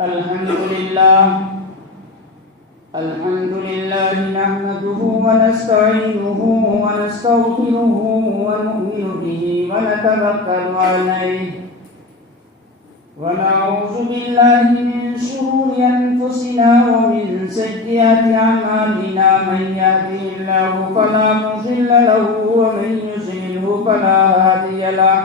الحمد لله نحمده ونستعينه ونستغفره ونؤمن به ونتوكل عليه ونعوذ بالله من شرور أنفسنا ومن سيئات أعمالنا من يهده الله فلا مضل له ومن يضلل فلا هادي له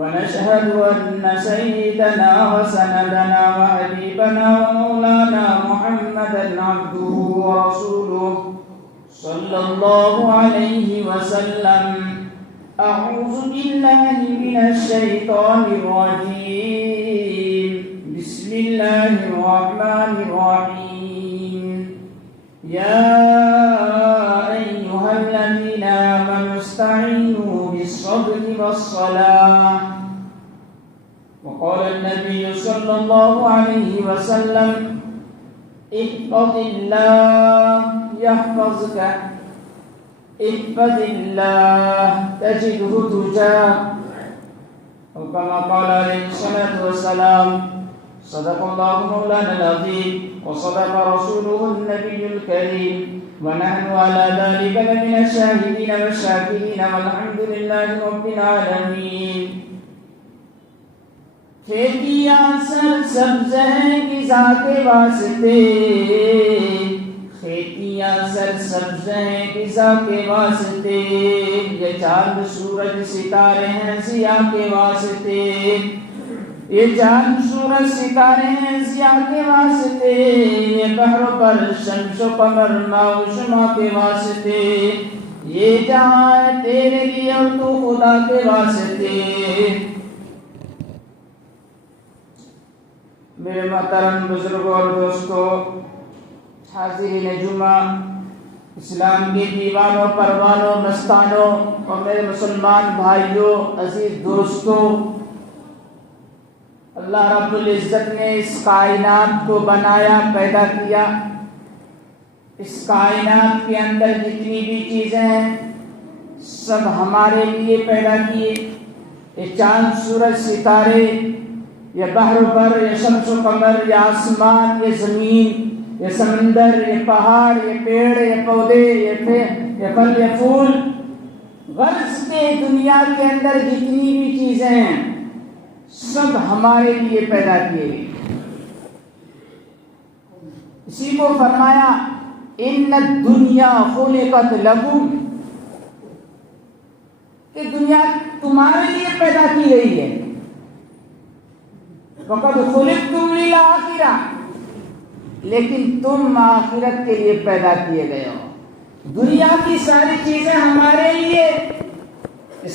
ونشهد أن سيدنا وسندنا وحبيبنا ومولانا محمدا عبده ورسوله صلى الله عليه وسلم. أعوذ بالله من الشيطان الرجيم. بسم الله الرحمن الرحيم. يا أيها الذين آمنوا استعينوا بالصبر والصلاة. وقال النبي صلى الله عليه وسلم احفظ الله يحفظك احفظ الله تجده تجاهك أو كما قال عليه الصلاة والسلام. صدق الله مولانا العظيم وصدق رسوله النبي الكريم ونحن على ذلك لمن الشاهدين والشاكرين والحمد لله رب العالمين. کھیتیاں سرسبز ہیں غذا کے واسطے، کھیتیاں سرسبز ہیں غذا کے واسطے، یہ چاند سورج ستارے ہیں ضیاء کے واسطے، یہ چاند سورج ستارے ہیں ضیاء کے واسطے، یہ بحر پر شمس و قمر ماء و شمع کے واسطے، یہ جہاں ہے تیرے لیے اور تو خدا کے واسطے. میرے محترم بزرگوں اور دوستوں، حاضرین جمعہ، اسلام کے دیوانوں پروانوں مستانوں اور میرے مسلمان بھائیوں، عزیز دوستوں، اللہ رب العزت نے اس کائنات کو بنایا، پیدا کیا. اس کائنات کے اندر جتنی بھی چیزیں ہیں سب ہمارے لیے پیدا کیے. یہ چاند سورج ستارے، یہ بحر پر، یہ شمس و قمر، یہ آسمان، یہ زمین، یہ سمندر، یہ پہاڑ، یہ پیڑ، یہ پودے، یہ پھل، یہ پھول، غرض کے دنیا کے اندر جتنی بھی چیزیں ہیں سب ہمارے لیے پیدا کیے گئے. اسی کو فرمایا ان الدنیا خلقت لکم، کہ دنیا تمہارے لیے پیدا کی گئی ہے. وقد خلقتم للآخرہ، لیکن تم آخرت کے لیے پیدا کیے گئے ہو. دنیا کی ساری چیزیں ہمارے لیے،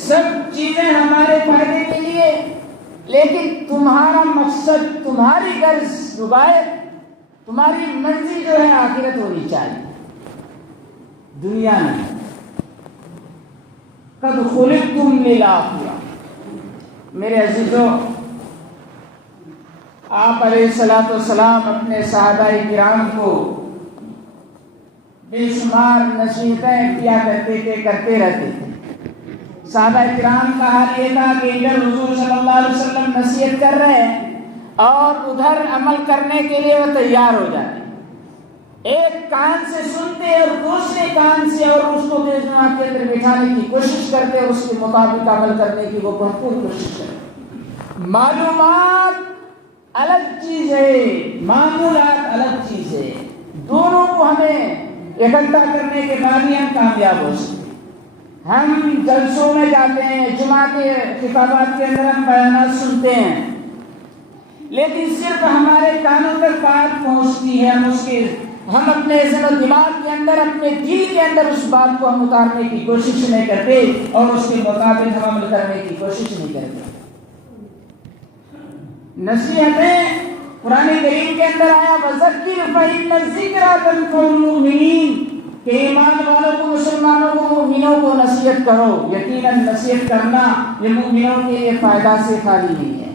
سب چیزیں ہمارے فائدے کے لیے، لیکن تمہارا مقصد، تمہاری غرض، تمہاری منزل جو ہے آخرت ہونی چاہیے، دنیا میں. قد خلقتم للآخرہ. میرے عزیزوں، آپ علیہ الصلوۃ والسلام اپنے صحابہ کرام کو بے شمار نصیحتیں کیا کرتے رہتے تھے. صحابہ کرام کا حال یہ تھا کہ ادھر حضور صلی اللہ علیہ وسلم نصیحت کر رہے ہیں اور ادھر عمل کرنے کے لیے وہ تیار ہو جاتے. ایک کان سے سنتے اور دوسرے کان سے اور اس کو دل دماغ کے اندر بٹھانے کی کوشش کرتے اور اس کے مطابق عمل کرنے کی وہ بھرپور کوشش کرتے. معلومات الگ چیز ہے، معمولات الگ چیز ہے. دونوں کو ہمیں اکٹھا کرنے کے بعد ہی ہم کامیاب ہو سکتے. ہم جلسوں میں جاتے ہیں، جمعہ کے خطابات کے اندر ہم بیانات سنتے ہیں، لیکن صرف ہمارے کانوں تک بات پہنچتی ہے، ہم اپنے ذہن و دماغ کے اندر، اپنے دل کے اندر اس بات کو ہم اتارنے کی کوشش نہیں کرتے اور اس کے مطابق ہم عمل کرنے کی کوشش نہیں کرتے. نصیحتیں قرآن کریم کے اندر آیا وَذَكِّرْ فَإِنَّ الذِّكْرَىٰ تَنفَعُ الْمُؤْمِنِينَ، کہ ایمان والوں کو، مسلمانوں کو، مومنوں کو نصیحت کرو. یقیناً نصیحت کرنا یہ مومنوں کے لیے فائدہ سے خالی نہیں ہے.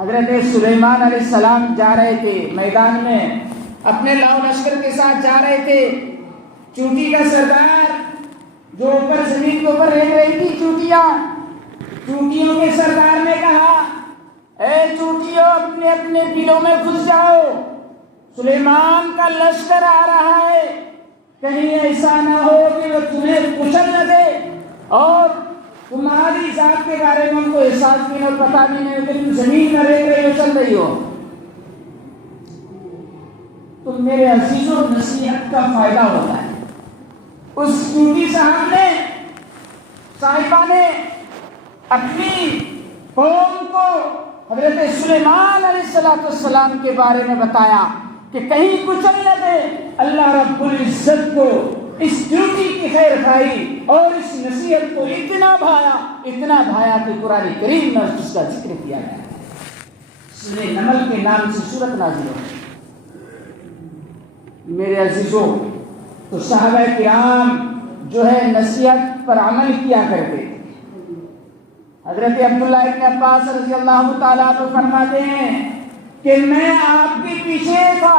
حضرت سلیمان علیہ السلام جا رہے تھے میدان میں، اپنے لاؤ لشکر کے ساتھ جا رہے تھے. چونٹی کا سردار جو اوپر زمین کے اوپر رہ رہی تھی چونٹیاں، چونٹیوں کے سردار نے کہا اے چوٹیوں اپنے اپنے بلوں میں گھس جاؤ، سلیمان کا لشکر آ رہا ہے، کہیں ایسا نہ ہو کہ وہ تمہیں کچل نہ دے اور تمہاری ذات کے بارے میں ان کو احساس بھی نہیں، پتہ بھی نہیں کہ تم زمین میں رہ رہی ہو، چل رہی ہو۔ تو میرے عزیزوں، نصیحت کا فائدہ ہوتا ہے۔ اس چوٹی صاحبہ نے اپنی قوم کو حضرت سلیمان علیہ السلام کے بارے میں بتایا کہ کہیں کچل نہ دے۔ اللہ رب العزت کو اس ڈیوٹی کی خیر خواہی اور اس نصیحت کو اتنا بھایا کہ قرآن کریم میں اس کا ذکر کیا گیا ہے۔ سورہ نمل کے نام سے سورت نازل ہوئی۔ میرے عزیزوں، تو صحابہ کرام جو ہے نصیحت پر عمل کیا کرتے تھے۔ حضرت عبداللہ ابن عباس رضی اللہ تعالیٰ عنہ فرماتے ہیں کہ میں آپ کے پیچھے تھا،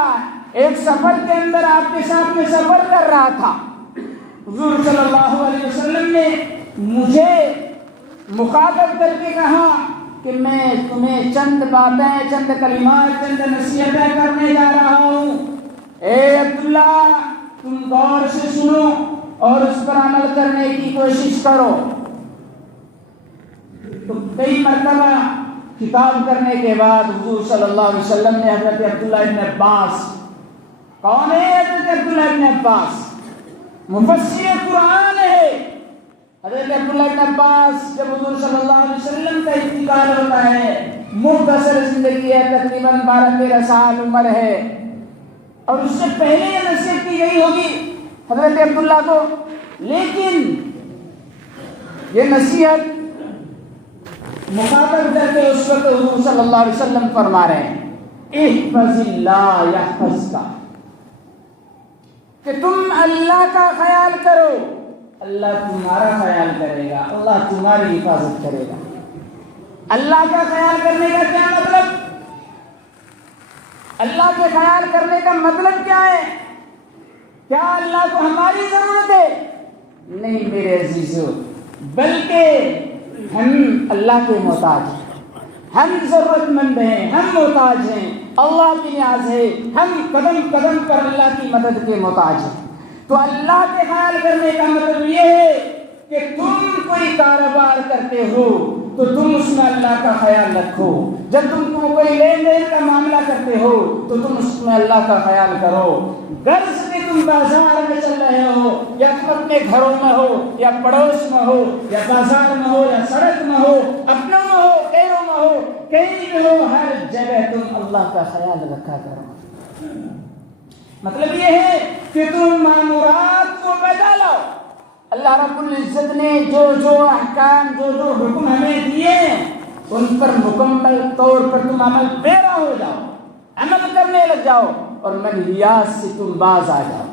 ایک سفر کے اندر آپ کے ساتھ میں سفر کر رہا تھا، حضور صلی اللہ علیہ وسلم نے مجھے مخاطب کر کے کہا کہ میں تمہیں چند باتیں، چند کلمات، چند نصیحتیں کرنے جا رہا ہوں، اے عبداللہ تم غور سے سنو اور اس پر عمل کرنے کی کوشش کرو۔ تو کئی مرتبہ خطاب کرنے کے بعد حضور صلی اللہ علیہ وسلم نے حضرت عبداللہ ابن عباس، کون ہے حضرت عبداللہ ابن عباس؟ مفسر قرآن ہے۔ حضرت عبداللہ ابن عباس جب حضور صلی اللہ علیہ وسلم کا انتقال ہوتا ہے، مختصر زندگی ہے، تقریباً 12-13 سال عمر ہے، اور اس سے پہلے یہ نصیحت کی گئی ہوگی حضرت عبداللہ کو، لیکن یہ نصیحت مخاطب کر کے اس وقت حضور صلی اللہ علیہ وسلم فرما رہے ہیں احفظ اللہ یحفظک، کہ تم اللہ کا خیال کرو، اللہ تمہارا خیال کرے گا، اللہ تمہاری حفاظت کرے گا۔ اللہ کا خیال کرنے کا کیا مطلب؟ اللہ کے خیال کرنے کا مطلب کیا ہے؟ کیا اللہ کو ہماری ضرورت ہے؟ نہیں میرے عزیزو، بلکہ ہم اللہ کے محتاج ہیں، ہم ضرورت مند ہیں، ہم محتاج ہیں، اللہ کی نیاز ہے، ہم قدم قدم پر اللہ کی مدد کے محتاج ہیں۔ تو اللہ کے خیال کرنے کا مطلب یہ ہے کہ تم کوئی کاروبار کرتے ہو تو تم اس میں اللہ کا خیال رکھو، جب تم کوئی لین دین کا معاملہ کرتے ہو تو تم اس میں اللہ کا خیال کرو۔ غرض کہ تم بازار میں چل رہے ہو یا تم اپنے گھروں میں ہو یا پڑوس میں ہو یا بازار میں ہو یا سڑک میں ہو، اپنوں میں ہو، غیروں میں ہو، کہیں بھی ہو، ہر جگہ تم اللہ کا خیال رکھا کرو۔ مطلب یہ ہے کہ تم مامورات کو بجا لاؤ۔ اللہ رب العزت نے جو احکام، جو حکم ہمیں دیے ہیں ان پر مکمل طور پر تم عمل پیرا ہو جاؤ، عمل کرنے لگ جاؤ اور منہیات سے تم باز آ جاؤ۔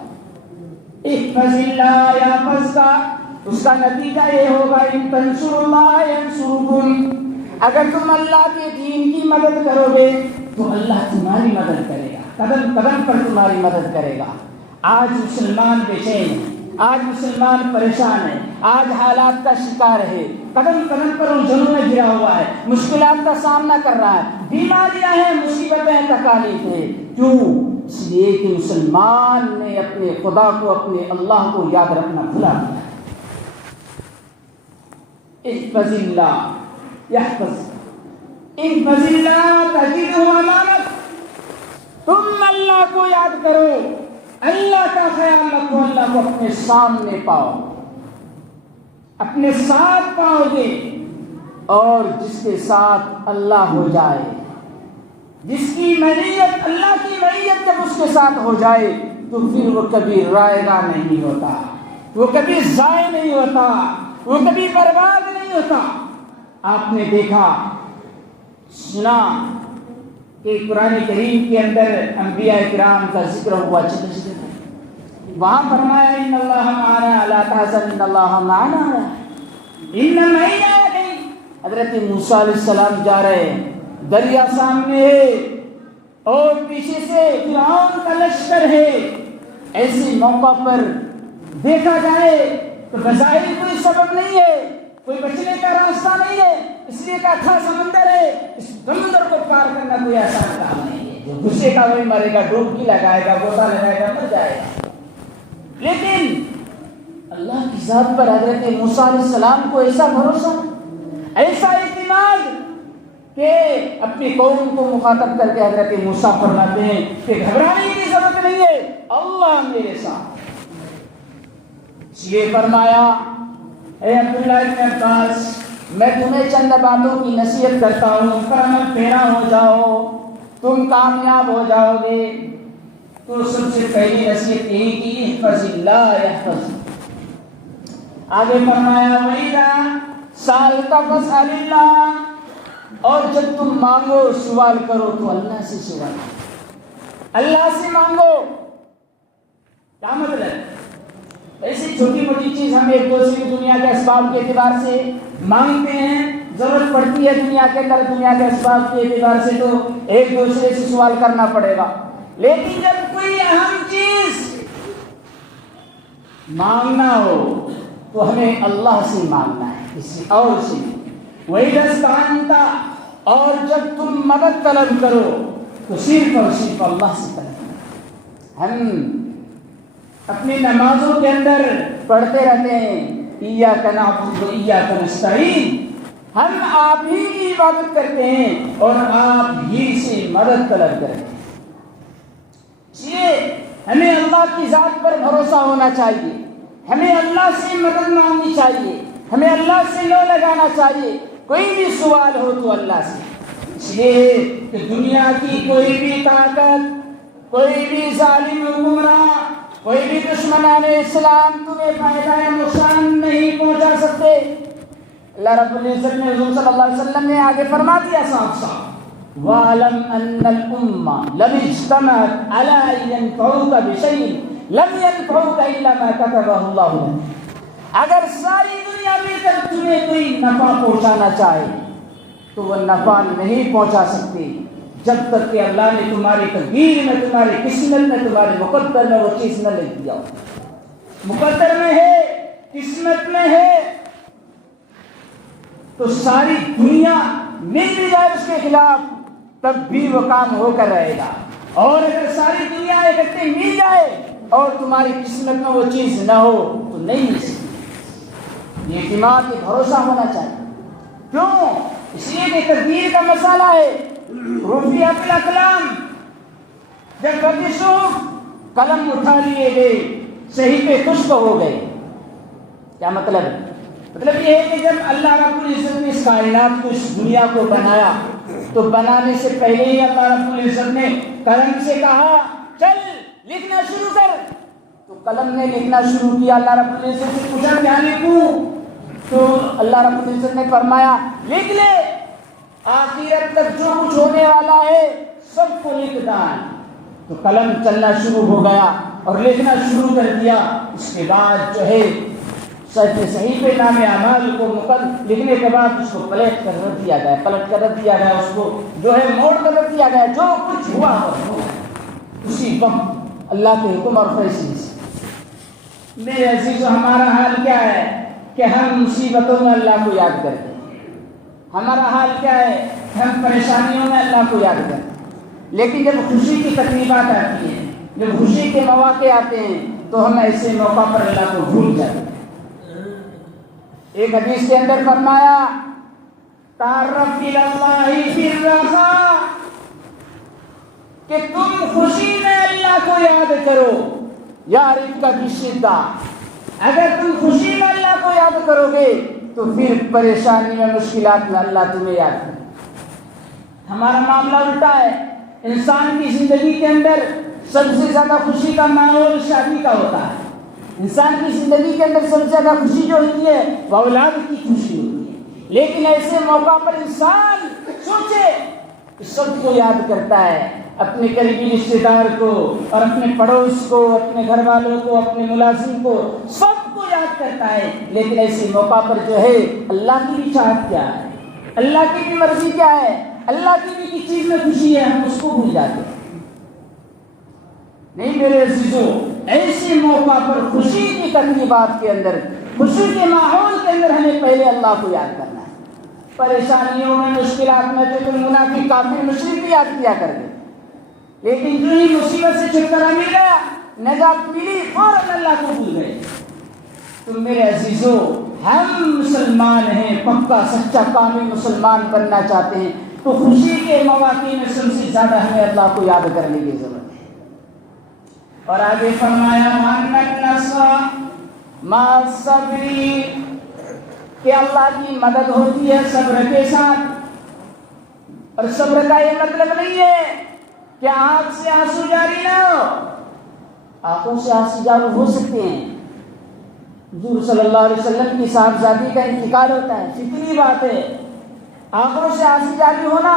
احفظ اللہ یحفظک، اس کا نتیجہ یہ ہوگا ان تنصروا اللہ ینصرکم، اگر تم اللہ کے دین کی مدد کرو گے تو اللہ تمہاری مدد کرے گا، قدم قدم پر تمہاری مدد کرے گا۔ آج مسلمان بے چین ہے، آج مسلمان پریشان ہے، آج حالات کا شکار ہے، قدم قدم پر الجھنوں میں گرا ہوا ہے، مشکلات کا سامنا کر رہا ہے، بیماریاں ہیں، مصیبتیں ہیں، تکالیف ہیں۔ کیوں؟ اس لیے کہ مسلمان نے اپنے خدا کو، اپنے اللہ کو یاد رکھنا بھلا دیا۔ احفظ اللہ یحفظک، احفظ اللہ تجدہ امامک، تم اللہ کو یاد کرو، اللہ کا خیال رکھو، اللہ کو اپنے سامنے پاؤ، اپنے ساتھ پاؤ گے، اور جس کے ساتھ اللہ ہو جائے، جس کی معیت، اللہ کی معیت جب اس کے ساتھ ہو جائے تو پھر وہ کبھی رائگاں نہیں ہوتا، وہ کبھی ضائع نہیں ہوتا، وہ کبھی برباد نہیں ہوتا۔ آپ نے دیکھا، سنا کہ قرآن کریم کے اندر انبیاء کرام کا ذکر ہوا، وہاں فرمایا ان اللہ معنا لا تحزن ان اللہ معنا ان معی نہیں۔ حضرت موسیٰ علیہ السلام جا رہے ہیں، دریا سامنے ہے اور پیچھے سے فرعون کا لشکر ہے، ایسے موقع پر دیکھا جائے تو بظاہر کوئی سبب نہیں ہے، کوئی بچنے کا راستہ نہیں ہے، اس لیے کہ تھا سمندر ہے، اس سمندر کو پار کرنا کوئی آسان کام نہیں ہے، جو گھسے گا وہی مرے گا، ڈوبکی لگائے گا، گوتا لگائے گا، مر جائے گا۔ لیکن اللہ کی ذات پر حضرت موسیٰ علیہ السلام کو ایسا بھروسہ، ایسا اعتماد کہ اپنی قوم کو مخاطب کر کے حضرت موسیٰ فرماتے ہیں کہ گھبرانے کی ضرورت نہیں ہے، اللہ میرے ساتھ۔ اس لیے فرمایا اے عبداللہ ابن عباس، میں تمہیں چند باتوں کی نصیحت کرتا ہوں، ان پر عمل پیرا ہو جاؤ، تم کامیاب ہو جاؤ گے۔ تو سب سے پہلی نصیحت یہی کی احفظ اللہ یحفظ۔ آگے فرمایا وَإِذَا سَأَلْتَ فَاسْأَلِ اللَّهَ، اور جب تم مانگو سوال کرو تو اللہ سے سوال کرو، اللہ سے مانگو۔ کیا مطلب؟ ایسی چھوٹی موٹی چیز ہم ایک دوسرے کی دنیا کے اسباب کے اعتبار سے مانگتے ہیں، ضرورت پڑتی ہے دنیا کے اندر، دنیا کے اسباب کے اعتبار سے تو ایک دوسرے سے سوال کرنا پڑے گا، لیکن جب کوئی اہم چیز مانگنا ہو تو ہمیں اللہ سے مانگنا ہے، کسی اور سے۔ وَإِذَا اسْتَعَنْتَ، اور جب تم مدد طلب کرو تو صرف اور صرف اللہ سے طلب کرو۔ ہم اپنی نمازوں کے اندر پڑھتے رہتے ہیں ایاک نعبد و ایاک نستعین، ہم آپ ہی کی عبادت کرتے ہیں اور آپ ہی سے مدد طلب کرتے ہیں۔ اس لیے ہمیں اللہ کی ذات پر بھروسہ ہونا چاہیے، ہمیں اللہ سے مدد مانگنی چاہیے، ہمیں اللہ سے لو لگانا چاہیے، کوئی بھی سوال ہو تو اللہ سے۔ اس لیے کہ دنیا کی کوئی بھی طاقت، کوئی بھی ظالم حکمراں، کوئی بھی دشمنان اسلام تمہیں فائدہ یا نقصان نہیں پہنچا سکتے۔ اللہ رب العزت نے حضور صلی اللہ علیہ وسلم نے آگے فرما دیا صاف صاف، وَاعْلَمْ أَنَّ الْأُمَّةَ لَوِ اجْتَمَعَتْ عَلَىٰ أَن يَنفَعُوكَ بِشَيْءٍ لَمْ يَنفَعُوكَ إِلَّا مَا كَتَبَهُ اللَّهُ لَكَ۔ اگر ساری دنیا مل کر تمہیں کوئی نفع پہنچانا چاہے تو وہ نفع نہیں پہنچا سکتے جب تک کہ اللہ نے تمہاری تقدیر میں، تمہاری قسمت میں، تمہارے مقدر میں وہ چیز نہ لکھ دیا ہو۔ مقدر میں ہے، قسمت میں ہے، تو ساری دنیا مل بھی جائے اس کے خلاف تب بھی وہ کام ہو کر رہے گا، اور اگر ساری دنیا اکٹھے مل جائے اور تمہاری قسمت میں وہ چیز نہ ہو تو نہیں مل سکتی۔ یہ اعتماد، یہ بھروسہ ہونا چاہیے۔ کیوں؟ اس لیے کہ تقدیر کا مسئلہ ہے۔ رفعت الاقلام، جب بدشوف قلم اٹھا لیے گئے، صحیفے خشک ہو گئے۔ کیا مطلب ہے؟ مطلب یہ ہے کہ جب اللہ رب العزت نے اس کائنات کو، اس دنیا کو بنایا تو بنانے سے پہلے ہی اللہ رب العزت نے قلم سے کہا چل لکھنا شروع کر، تو قلم نے لکھنا شروع کیا۔ اللہ رب العزت سے پوچھا کیا لکھوں؟ تو اللہ رب العزت نے فرمایا لکھ لے، آخرت تک جو کچھ ہونے والا ہے سب کو لکھ ڈال۔ تو قلم چلنا شروع ہو گیا اور لکھنا شروع کر دیا۔ اس کے بعد جو ہے صحیفے نام اعمال کو لکھنے کے بعد اس کو پلٹ کر رکھ دیا گیا، پلٹ کر رکھ دیا گیا، اس کو جو ہے موڑ کر رکھ دیا گیا، جو کچھ ہوا اسی وقت اللہ کے حکم اور فیصلے سے۔ میرے عزیزو، ہمارا حال کیا ہے کہ ہم مصیبتوں میں اللہ کو یاد کرتے ہیں، ہمارا حال کیا ہے ہم پریشانیوں میں اللہ کو یاد کرتے ہیں، لیکن جب خوشی کی تقریبات آتی ہیں، جب خوشی کے مواقع آتے ہیں تو ہم ایسے موقع پر اللہ کو بھول جاتے ہیں۔ ایک حدیث کے اندر فرمایا تعرف الی اللہ فی الرخاء، کہ تم خوشی میں اللہ کو یاد کرو، یعرفک فی الشدہ، اگر تم خوشی میں اللہ کو یاد کرو گے تو پھر پریشانی میں، مشکلات میں اللہ تمہیں یاد کرے۔ ہمارا معاملہ الٹا ہے۔ انسان کی زندگی کے اندر سب سے زیادہ خوشی کا ماحول شادی کا ہوتا ہے۔ انسان کی زندگی کے اندر سب سے زیادہ خوشی جو ہوتی ہے وہ اولاد کی خوشی ہوتی ہے، لیکن ایسے موقع پر انسان سوچے کہ سب کو یاد کرتا ہے، اپنے قریبی رشتے دار کو اور اپنے پڑوس کو، اپنے گھر والوں کو، اپنے ملازم کو، سب کو یاد کرتا ہے، لیکن ایسے موقع پر جو ہے اللہ کی بھی چاہت کیا ہے، اللہ کی بھی مرضی کیا ہے، اللہ کی بھی کس چیز میں خوشی ہے، ہم اس کو بھول جاتے ہیں۔ نہیں میرے عزیزو، ایسے موقع پر خوشی کی تقریبات کے اندر خوشی کے ماحول کے اندر ہمیں پہلے اللہ کو یاد کرنا ہے. پریشانیوں میں مشکلات میں تو منافق کافر مشرک یاد کیا کر کے، لیکن جو ہی مصیبت سے چھٹکارا مل گیا، نجات ملی، فوراً اللہ کو بھول گئے. تو میرے عزیزوں، ہم مسلمان ہیں، پکا سچا کامل مسلمان بننا چاہتے ہیں تو خوشی کے مواقع میں سب سے زیادہ ہمیں اللہ کو یاد کرنے کی ضرورت ہے. اور آگے فرمایا مَنَّ النَّصْرَ مَعَ الصَّبْرِ، کہ اللہ کی مدد ہوتی ہے صبر کے ساتھ. اور صبر کا یہ مطلب نہیں ہے کہ آنکھ سے آنسو جاری نہ ہو. آنکھوں سے آنسو جاری ہو سکتے ہیں. حضور صلی اللہ علیہ وسلم کی صاحبزادی کا انتقال ہوتا ہے، فطری بات ہے. آنکھوں سے آنسو جاری ہونا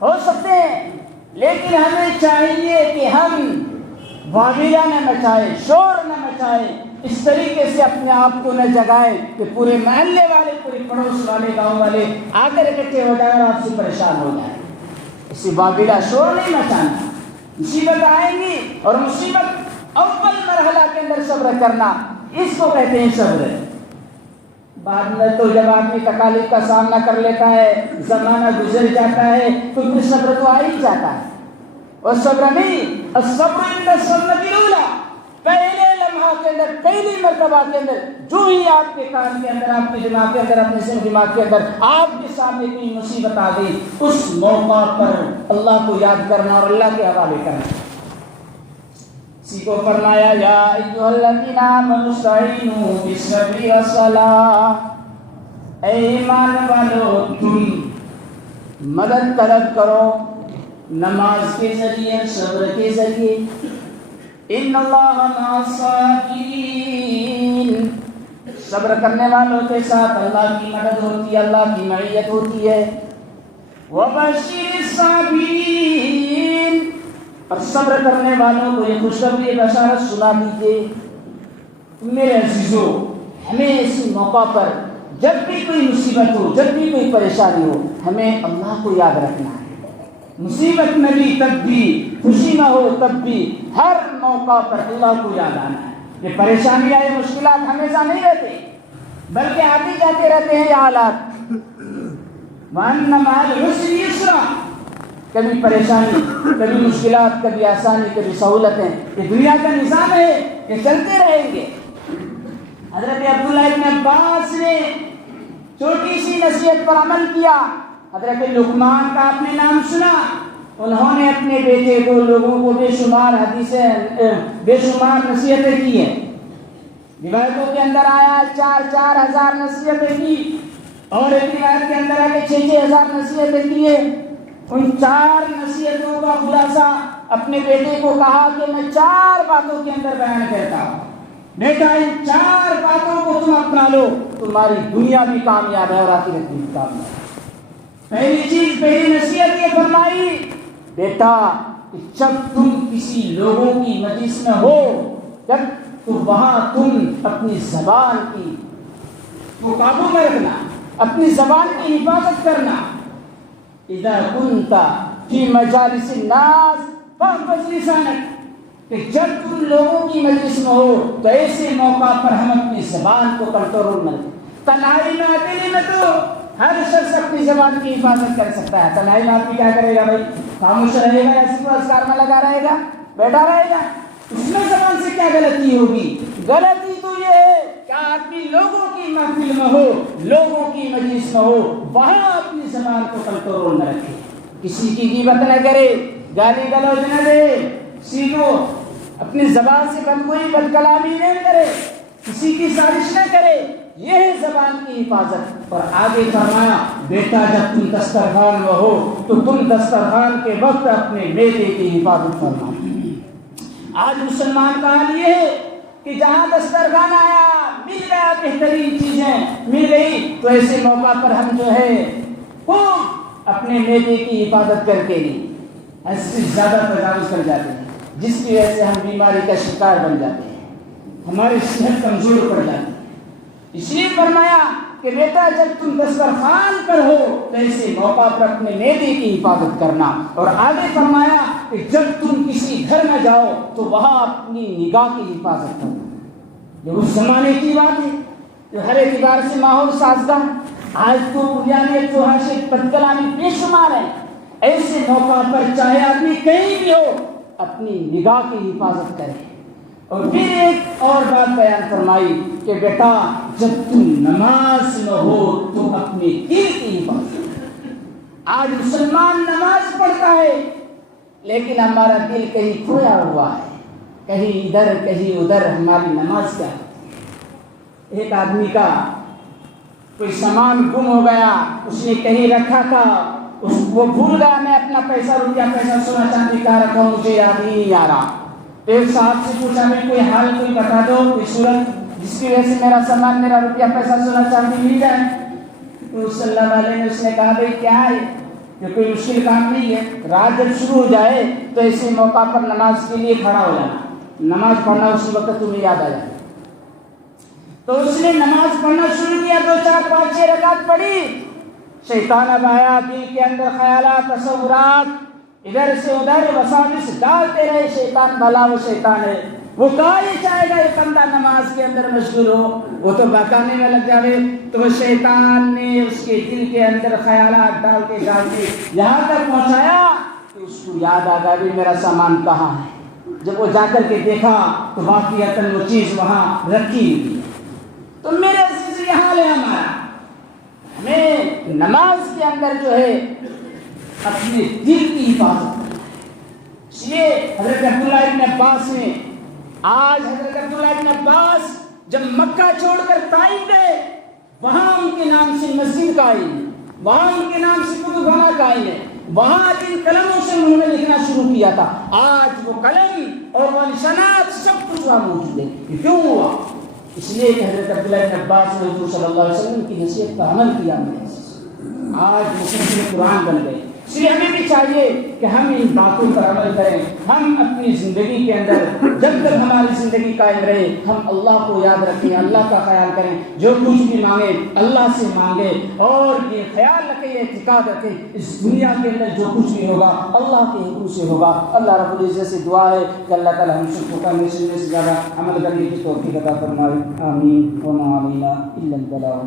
ہو سکتے ہیں، لیکن ہمیں چاہیے کہ ہم واویلا نہ مچائیں، شور نہ مچائیں، اس طریقے سے اپنے آپ کو نہ جگائیں کہ پورے محلے والے، پورے پڑوس والے، گاؤں والے آ کر اکٹھے ہو جائیں اور آپ سے پریشان ہو جائیں. اسے واویلا شور نہیں مچانا. مصیبت آئیں گی اور مصیبت اول مرحلہ کے اندر صبر کرنا، اس کو کہتے ہیں صبر. بعد میں تو جب آدمی تکالیف کا سامنا کر لیتا ہے، زمانہ گزر جاتا ہے، تو پھر صبر تو آ ہی جاتا ہے. اور صبر نہیں، الصبر عند الصدمۃ الاولى، پہلے لمحہ کے اندر، پہلی مرتبہ کے اندر جو ہی آپ کے کان کے اندر، آپ کے دماغ کے اندر، اپنے سر دماغ کے اندر آپ کے سامنے کوئی مصیبت آ گئی، اس موقع پر اللہ کو یاد کرنا اور اللہ کے حوالے کرنا. اسی کو فرمایا یا ایھا الذین آمنوا استعینوا بالصبر والصلاۃ، اے ایمان والو تم مدد طلب کرو نماز کے ذریعے، صبر کے ذریعے. ان اللہ مع الصابرین، صبر کرنے والوں کے ساتھ اللہ کی مدد ہوتی ہے، اللہ کی معیت ہوتی ہے. وبشر الصابرین، اور صبر کرنے والوں کو یہ خوشخبری بشارت سنا دیجیے. میرے عزیزوں، ہمیں اسی موقع پر جب بھی کوئی مصیبت ہو، جب بھی کوئی پریشانی ہو، ہمیں اللہ کو یاد رکھنا ہے. مصیبت میں بھی تب بھی، خوشی نہ ہو تب بھی، ہر موقع پر اللہ کو یاد آنا ہے. یہ پریشانیاں، یہ مشکلات ہمیشہ نہیں رہتے، بلکہ آتے جاتے رہتے ہیں یہ حالات. وَأَنَّ مَعَ الْعُسْرِ يُسْرًا، کبھی پریشانی، کبھی مشکلات، کبھی آسانی، کبھی سہولتیں. یہ دنیا کا نظام ہے، یہ چلتے رہیں گے. حضرت عبداللہ ابن عباس نے چھوٹی سی نصیحت پر عمل کیا. حضرت لقمان کا آپ نے نام سنا، انہوں نے اپنے بیٹے کو، لوگوں کو بے شمار حدیثیں، بے شمار نصیحتیں کی ہیں. روایتوں کے اندر آیا 4,000 نصیحتیں کی، اور ایک روایت کے اندر آ کے 6,000 نصیحتیں کی ہیں. ان 4 نصیحتوں کا خلاصہ اپنے بیٹے کو کہا کہ میں 4 باتوں کے اندر بیان کرتا ہوں، بیٹا ان 4 باتوں کو تم اپنا لو، تمہاری دنیا بھی کامیاب ہے اور آخرت بھی کامیاب ہے. پہلی چیز، پہلی نصیحت یہ فرمائی، بیٹا جب تم کسی لوگوں کی مجلس میں ہو، جب تو وہاں تم اپنی زبان کی کو قابو میں رکھنا، اپنی زبان کی حفاظت کرنا. اذا كنت في مجالس الناس فاحفظ لسانك، کہ جب تم لوگوں کی مجلس میں ہو تو ایسے موقع پر ہم اپنی زبان کو کنٹرول میں رکھیں. تنہائی میں اکیلے میں تو ہر شخص اپنی زبان کی حفاظت کر سکتا ہے. تنہائی میں آدمی کیا کرے گا بھائی؟ خاموش رہے گا، ایسی کو اذکار میں لگا رہے گا، بیٹھا رہے گا. اس میں زبان سے کیا غلطی ہوگی؟ غلطی تو یہ ہے کہ آدمی لوگوں کی محفل میں ہو، لوگوں کی مجلس میں ہو، وہاں اپنی زبان کو کنٹرول میں رکھے. کسی کی غیبت نہ کرے، گالی گلوچ نہ دے، کسی کو اپنی زبان سے بدگوئی، بد کلامی نہ کرے، کسی کی سازش نہ کرے. یہ ہے زبان کی حفاظت. اور آگے فرمایا بیٹا جب تم دسترخوان میں ہو تو تم دسترخوان کے وقت اپنے بیٹے کی حفاظت فرما. آج مسلمان کا حال یہ ہے کہ جہاں دسترخوان آیا، مل گیا، بہترین چیزیں مل گئی، تو ایسے موقع پر ہم جو ہے خوب اپنے بیٹے کی حفاظت کر کے نہیں، اس سے زیادہ تجاوز کر جاتے ہیں، جس کی وجہ سے ہم بیماری کا شکار بن جاتے ہیں، ہماری صحت کمزور پڑ جاتی ہے. اس لیے فرمایا کہ بیٹا جب تم دسترخوان پر ہو تو ایسے موقع پر اپنے میدے کی حفاظت کرنا. اور آگے فرمایا کہ جب تم کسی گھر میں جاؤ تو وہاں اپنی نگاہ کی حفاظت کرنا. یہ اس زمانے کی بات ہے تو ہر اعتبار سے ماحول سازگار. آج تو یعنی تو حاشیت بدکلامی بے شمار ہے. ایسے موقع پر چاہے آدمی کہیں بھی ہو اپنی نگاہ کی حفاظت کرے. اور پھر ایک اور بات بیان فرمائی کہ بیٹا جب تم نماز میں ہو تو اپنے دل کی حفاظت کرے. آج مسلمان نماز پڑھتا ہے لیکن ہمارا دل کہیں کھویا ہوا ہے, کہیں ادھر کہیں ادھر. ہماری نماز کیا ہے؟ ایک آدمی کا کوئی سامان گم ہو گیا, اس نے کہیں رکھا تھا, وہ بھول گیا میں اپنا پیسہ روپیہ پیسہ سونا چاندی کا رکھا ہوں, مجھے یاد ہی نہیں آ رہا. ایک صاحب سے پوچھا میں کوئی حال کوئی بتا دو, کوئی صورت جس کی وجہ سے میرا سامان میرا روپیہ پیسہ سونا چاندی مل جائے. تو صلی اللہ علیہ نے اس نے کہا بھائی کیا ہے, یہ کوئی مشکل کام نہیں ہے. رات جب شروع ہو جائے تو ایسے موقع پر نماز کے لیے کھڑا ہو جانا, نماز پڑھنا اسی وقت تمہیں یاد آ جائے. تو اس نے نماز پڑھنا شروع کیا, 2 4 5 6 رکعت پڑھی. شیطان اب آیا, دل کے اندر خیالات تصورات ادھر سے ادھر وساوس ڈالتے رہے. شیطان بھلا وہ شیطان ہے, وہ کہا یہ چاہے گا یہ بندہ نماز کے اندر مشغول ہو, وہ تو بہکانے میں لگ جاوے. تو وہ شیطان نے اس کے دل کے اندر خیالات ڈالتے ڈالتے یہاں تک پہنچایا کہ اس کو یاد آ گیا میرا سامان کہاں ہے. جب وہ جا کر کے دیکھا تو واقعتاً وہ چیز وہاں رکھی ہوئی. تو میرے عزیز یہ حال ہے ہمارا, ہمیں نماز کے اندر جو ہے اپنے دل کی حفاظت کرنا ہے. اس لیے حضرت عبداللہ ابن عباس نے, آج حضرت عبداللہ ابن عباس جب مکہ چھوڑ کر طائف گئے, وہاں ان کے نام سے مسجد قائم ہے, وہاں ان کے نام سے کتب خانہ قائم ہے, وہاں جن قلموں سے انہوں نے لکھنا شروع کیا تھا آج وہ قلم اور وہ نشانات سب کچھ وہاں موجود ہے. یہ کیوں ہوا؟ اس لیے کہ حضرت عبداللہ ابن عباس نے حضور صلی اللہ علیہ وسلم کی نصیحت پر عمل کیا. آج مسلم قرآن بن گئے. اس لیے ہمیں بھی چاہیے کہ ہم ان باتوں پر عمل کریں. ہم اپنی زندگی کے اندر جب تک ہماری زندگی قائم رہے ہم اللہ کو یاد رکھیں, اللہ کا خیال کریں, جو کچھ بھی مانگے اللہ سے مانگے, اور یہ خیال رکھیں, یہ اعتقاد رکھیں اس دنیا کے اندر جو کچھ بھی ہوگا اللہ کے حکم سے ہوگا. اللہ رب العزت سے دعا ہے کہ اللہ تعالی ہم سب کو کرنے سے زیادہ عمل کرنے کی توفیق عطا فرمائے. آمین. وما علینا الا البلاغ.